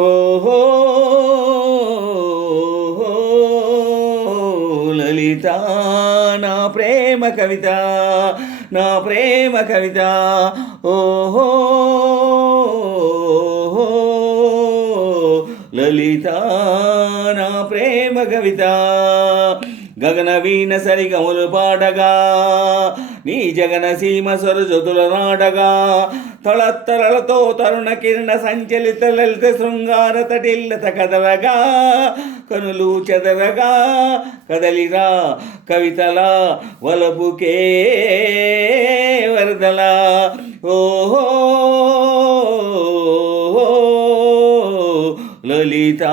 ఓహో లలిత నా ప్రేమ కవిత, నా ప్రేమ కవిత. ఓహో లలిత నా ప్రేమ కవిత. గగన వీణ సరిగములు పాడగా, నీ జగన సీమ సరజతుల నాడగా, తళత్తరలతో తరుణ కిరణ సంచలిత లలిత శృంగార తటిల్లత కదలగా, కనులు చెదరగా కదలిరా కవితలా వలపుకే వరదలా. ఓహో లలిత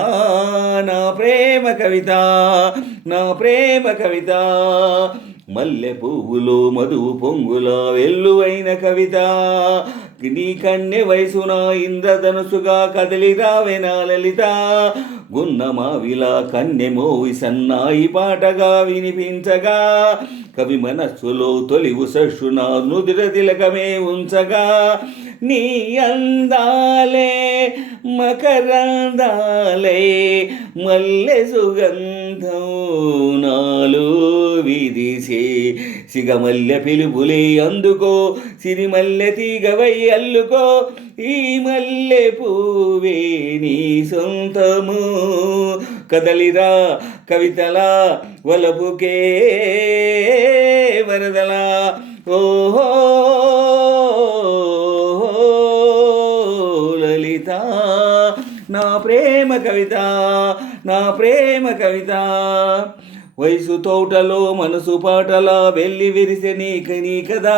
నా ప్రేమ కవిత, నా ప్రేమ కవిత. మల్లె పువ్వులో మధువు పొంగుల వెల్లువైన కవిత, నీ కన్నె వయసున ఇంద్రధనుసుగా కదిలిరావెనా లలిత. గున్నమావిలా కన్నె మోవి సన్నాయి పాటగా వినిపించగా, కవి మనస్సులో తొలి ఉషస్సున నుదిర తిలకమే ఉంచగా, నీ అందాలే మకరందాలే మల్లె సుగంధం నాలో విదిసే, సిగమల్లె పిలుపులే అందుకో సిరిమల్లె తీగవై అల్లుకో, ఈ మల్లె పువ్వే నీ సొంతము, కదలిరా కవితలా వలపుకే వరదలా. ఓహో లలిత నా ప్రేమ కవిత, నా ప్రేమ కవిత. వయసు తోటలో మనసు పాటలా వెళ్ళి విరిసె నీ కదా,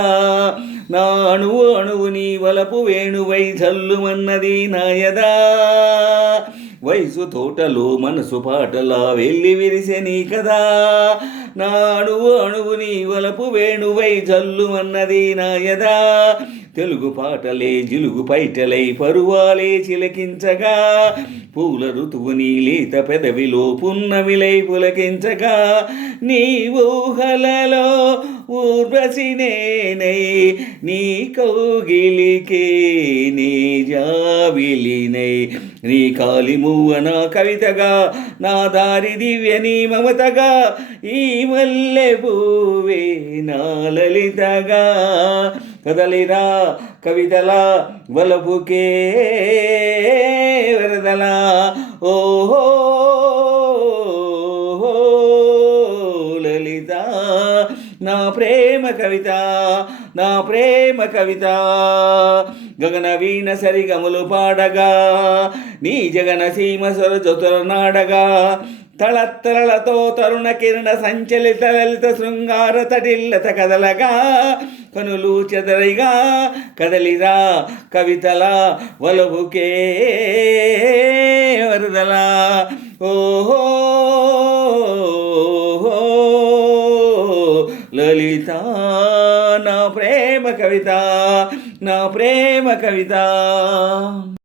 నా అణువు అణువు నీ వలపు వేణువై జల్లుమన్నది నాయదా. వయసు తోటలో మనసు పాటలా వెళ్ళి విరిసె నీ కదా, నా అణువు అణువు నీ వలపు వేణువై జల్లుమన్నది నాయదా. తెలుగు పాటలే జిలుగు పైటలై పరువాలే చిలకించగా, పూల ఋతువు నీ లేత పెదవిలో పున్నమిలై పులకించగా, నీ ఊహలలో ఊర్వశి నేనై నీ కౌగిలికే నీ జాబిలినై, నీ కాలి మువ్వన కవితగా నా దారి దివ్య నీ మమతగా, ఈ మల్లె పువ్వే నా లలితగా, కదలిరా కవితలా వలపుకే వరదలా. ఓహో లలిత నా ప్రేమ కవిత, నా ప్రేమ కవిత. గగన వీణ సరిగములు పాడగా, నీ జగన సీమ సరజతుల నాడగా, తళత్తరలతో తరుణ కిరణ సంచలిత లలిత శృంగార తటిల్లత కదలగా, కనులు చెదరిగా కదలిరా కవితలా వలపుకే వరదలా. ఓహో లలిత నా ప్రేమ కవిత, నా ప్రేమ కవిత.